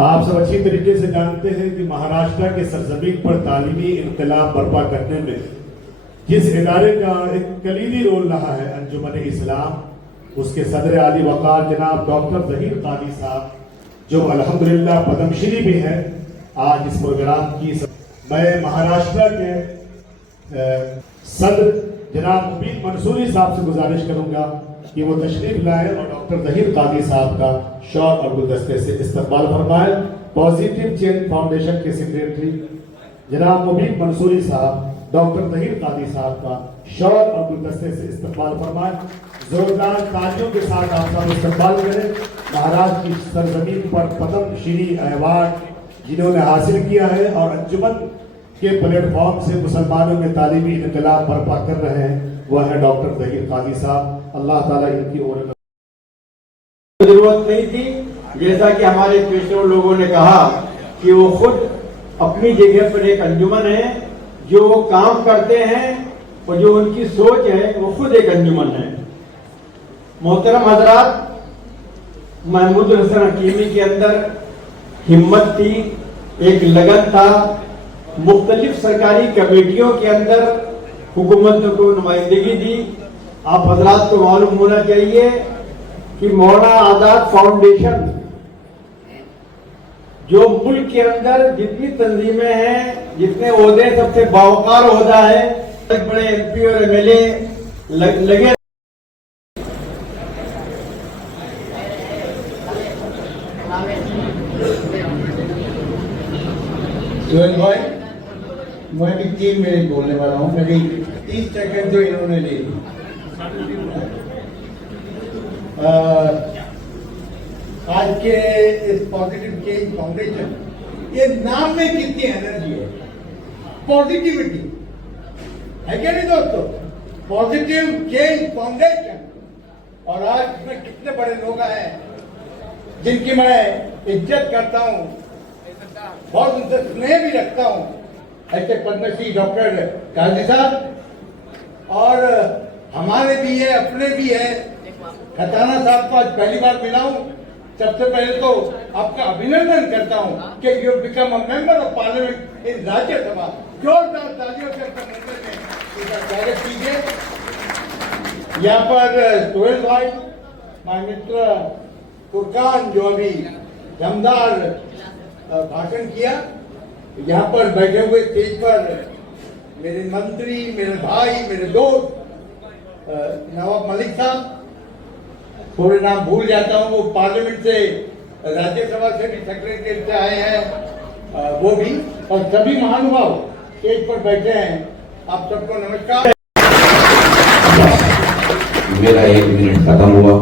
आप सब अच्छी तरीके से जानते हैं कि महाराष्ट्र के सरजमीन पर तालीमी इनकलाब बर्पा करने में जिस इदारे का एक कलीदी रोल रहा है अंजुमन इस्लाम, उसके सदर आली वकार जनाब डॉक्टर जहीर कादी साहब, जो अल्हम्दुलिल्लाह पद्मश्री भी हैं, आज इस प्रोग्राम की मैं महाराष्ट्र के सदर जनाब मुबीन मंसूरी साहब से गुजारिश करूंगा कि वो तशरीफ लाए और डॉक्टर जहीर कादी साहब का शौक और गुलदस्ते से इस्तकबाल फरमाए। पॉजिटिव चेंज फाउंडेशन के सेक्रेटरी जनाब मुबीन मंसूरी साहब डॉक्टर जहीर कादी साहब का शौक और गुलदस्ते से इस्तकबाल फरमाए। जोरदार तालियों के साथ आप सब इस्तकबाल करें। महाराष्ट्र की सरजमीन पर पद्मश्री अवार्ड जिन्होंने हासिल किया है और अंजुमन के प्लेटफॉर्म से मुसलमानों में तालीमी इनकलाब बर्पा कर रहे हैं, वह है डॉक्टर जहीर कादी साहब। अल्लाह ताला इनकी ओर जरूरत नहीं थी, जैसा कि हमारे पेशेवर लोगों ने कहा कि वो खुद अपनी जगह पर एक अंजुमन है, जो वो काम करते हैं और जो उनकी सोच है वो खुद एक अंजुमन है। मोहतरम हजरात, महमूद हसन हकीमी के अंदर हिम्मत थी, एक लगन था। मुख्तलिफ सरकारी कमेटियों के अंदर हुकूमत को नुमाइंदगी दी। आप हजरात को मालूम होना चाहिए कि मौलाना आजाद फाउंडेशन जो मुल्क के अंदर जितनी तंजीमें हैं, जितने ओहदे, सबसे बावकार ओहदा है, बड़े एमपी और एमएलए लगे। सुहेल भाई, मैं भी 3 मिनट बोलने वाला हूँ, मेरी 30 सेकंड तो इन्होंने ले ली। आज के इस पॉजिटिव चेंज फाउंडेशन, ये नाम में कितनी एनर्जी है, पॉजिटिविटी है क्या नहीं दोस्तों? Positive change foundation. और आज इसमें कितने बड़े लोग हैं जिनकी मैं इज्जत करता हूँ, बहुत उनसे स्नेह भी रखता हूँ, ऐसे पद्मश्री डॉक्टर काजी साहब। और हमारे भी है, अपने भी है। खताना साहब को आज पहली बार मिला हूँ। सबसे पहले तो आपका अभिनंदन करता हूँ कि you become a member of parliament in Rajya Sabha. जोरदार तालियों से इसका स्वागत कीजिए। यहाँ पर सुहेल भाई, माय मित्र फुरकान, जो अभी दमदार भाषण किया। यहाँ पर बैठे हुए स्टेज पर मेरे मंत्री, मेरे भाई, मेरे दोस्त नवाब मलिक साहब, थोड़े नाम भूल जाता हूँ, वो पार्लियामेंट से, राज्यसभा से भी, सेक्रेटरी से आए हैं, वो भी, और सभी महानुभाव स्टेज पर बैठे हैं। आप सबको नमस्कार। मेरा 1 मिनट खत्म हुआ।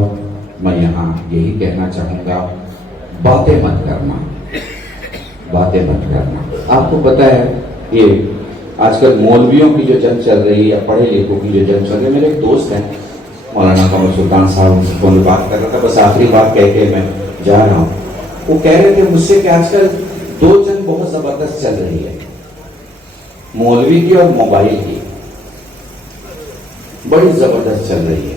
मैं यहाँ यही कहना चाहूंगा, बातें मत करना, बातें मत करना। आपको पता है ये आजकल मौलवियों की जो जंग चल रही है, पढ़े लिखों की जो जंग चल रही है। मेरे एक दोस्त हैं मौलाना कमर सुल्तान साहब, उनसे फोन बात कर रहा था, बस आखिरी बात कह के मैं जा रहा हूँ। वो कह रहे थे मुझसे कि आजकल 2 जंग बहुत जबरदस्त चल रही है, मौलवी की और मोबाइल की, बड़ी जबरदस्त चल रही है।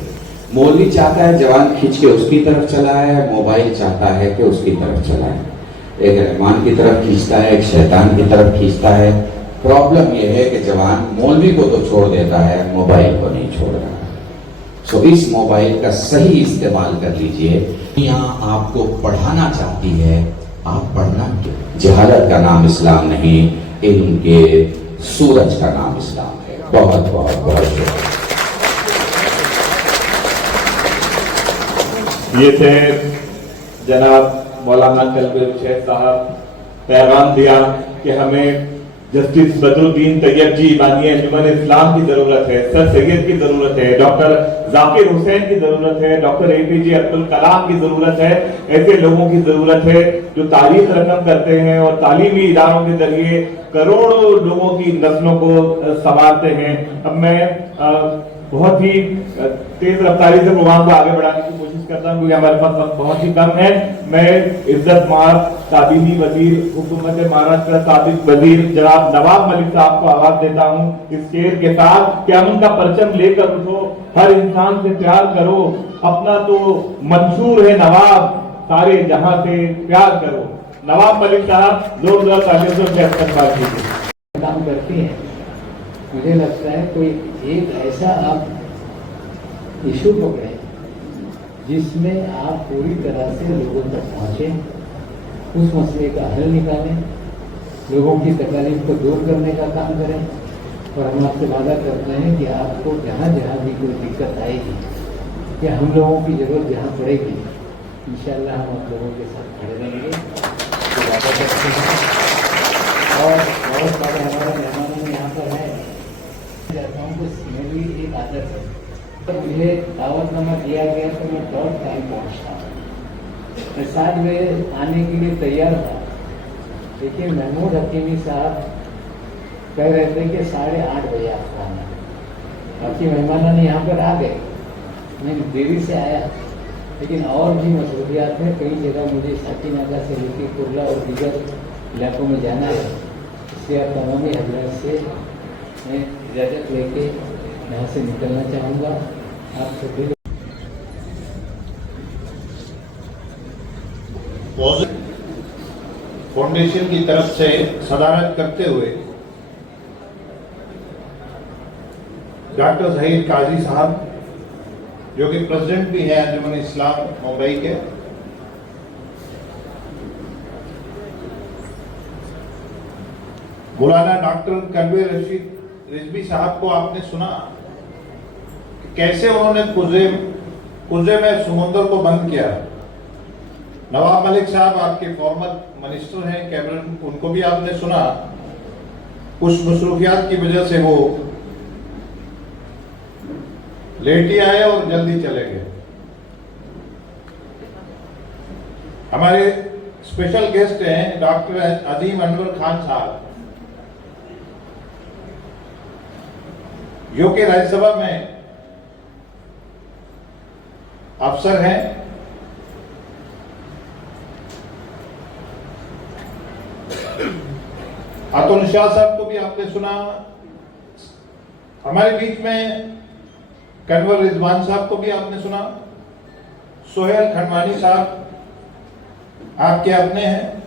मौलवी चाहता है जवान खींच के उसकी तरफ चलाए, मोबाइल चाहता है कि उसकी तरफ चलाए। एक रहमान की तरफ खींचता है, एक शैतान की तरफ खींचता है। प्रॉब्लम यह है कि जवान मौलवी को तो छोड़ देता है, मोबाइल को नहीं छोड़ रहा। सो इस मोबाइल का सही इस्तेमाल कर लीजिए। यहाँ आपको पढ़ाना चाहती है, आप पढ़ना क्यों? जहालत का नाम इस्लाम नहीं, इनके सूरज का नाम इस्लाम है। बहुत बहुत बहुत शुक्रिया। ये थे जनाब मौलाना कलबे शेख साहब, पैगाम दिया कि हमें जस्टिस बदरुद्दीन तैयब जी बानी अंजुमन इस्लाम की जरूरत है, सर सैयद की जरूरत है, डॉक्टर जाकिर हुसैन की जरूरत है, डॉक्टर एपीजे अब्दुल कलाम की जरूरत है। ऐसे लोगों की जरूरत है जो तारीख रकम करते हैं और तालीमी इदारों के जरिए करोड़ों लोगों की नस्लों को संवारते हैं। अब मैं बहुत ही तेज रफ्तारी से प्रोग्राम को आगे बढ़ाने की कोशिश करता हूँ, क्योंकि हमारे पास वक्त बहुत ही कम है। मैं इज्जत मार तालीमी वजीर हुकूमत महाराष्ट्र साबिक वजीर जनाब नवाब मलिक साहब को आवाज देता हूँ इस शेर के साथ कि हम उनका परचम लेकर उठो, हर इंसान से प्यार करो, अपना तो मंशूर है नवाब, सारे जहां से प्यार करो। नवाब मलिक साहब जोरदार तालियों से उनका इस्तेमाल कीजिए। काम करती हैं, मुझे लगता है कोई एक ऐसा आप इशू पकड़े जिसमें आप पूरी तरह से लोगों तक पहुंचे, उस मसले का हल निकालें, लोगों की तकलीफ को दूर करने का काम करें। और हम आपसे वादा करते हैं कि आपको जहाँ जहाँ भी कोई दिक्कत आएगी या हम लोगों की जरूरत जहाँ पड़ेगी, इंशाअल्लाह हम आप लोगों के साथ खड़े रहेंगे, तो वादा करते हैं। और बहुत सारे हमारे मेहमानों में यहाँ पर है, जाता हूँ तो मेरी एक आदत है, तो मुझे दावतनामा दिया गया तो मैं डॉट टाइम पहुँचता हूँ। मैं 7 बजे आने के लिए तैयार था, लेकिन महमूद हकीमी साहब कह रहे थे कि 8:30 बजे आपको आना। बाकी मेहमान यहाँ पर आ गए, मैं देरी से आया, लेकिन और भी मसरूफियात हैं। कई जगह मुझे साकीनागा से लेकर कुर्ला और दीगर इलाकों में जाना है, इसलिए आप तमामी हजरात से मैं इजाज़त लेके यहाँ से निकलना चाहूँगा। आप सभी फाउंडेशन की तरफ से सदारत करते हुए डॉक्टर जहीर काजी साहब, जो कि प्रेसिडेंट भी हैं अंजुमन इस्लाम मुंबई के, मौलाना डॉक्टर कलवे रशीद रिजवी साहब को आपने सुना कि कैसे उन्होंने कुर्जे में समुद्र को बंद किया। नवाब मलिक साहब आपके फॉर्मर मिनिस्टर हैं कैबिनेट, उनको भी आपने सुना, कुछ मसरूफियात की वजह से वो लेट ही आए और जल्दी चले गए। हमारे स्पेशल गेस्ट हैं डॉक्टर अजीम अनवर खान साहब, जो कि राज्यसभा में अफसर हैं। अतुल शाह साहब को भी आपने सुना। हमारे बीच में कन्वर रिजवान साहब को भी आपने सुना। सोहेल खंडवानी साहब आपके अपने हैं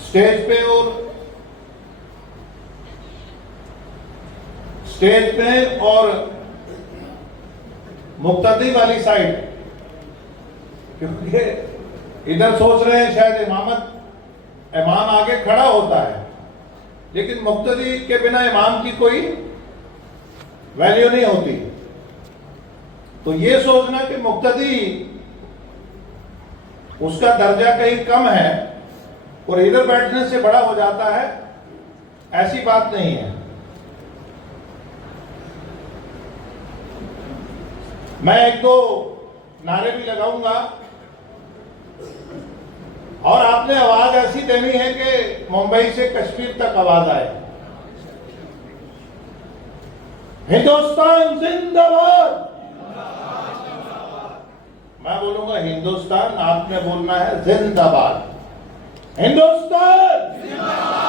स्टेज पे, और मुक्तदी वाली साइड, क्योंकि इधर सोच रहे हैं शायद इमाम आगे खड़ा होता है, लेकिन मुक्तदी के बिना इमाम की कोई वैल्यू नहीं होती। तो ये सोचना कि मुक्तदी उसका दर्जा कहीं कम है और इधर बैठने से बड़ा हो जाता है, ऐसी बात नहीं है। मैं 1-2 नारे भी लगाऊंगा और आपने आवाज ऐसी देनी है कि मुंबई से कश्मीर तक आवाज आए। हिंदुस्तान जिंदाबाद। मैं बोलूंगा हिंदुस्तान, आपने बोलना है जिंदाबाद। हिंदुस्तान जिंदाबाद।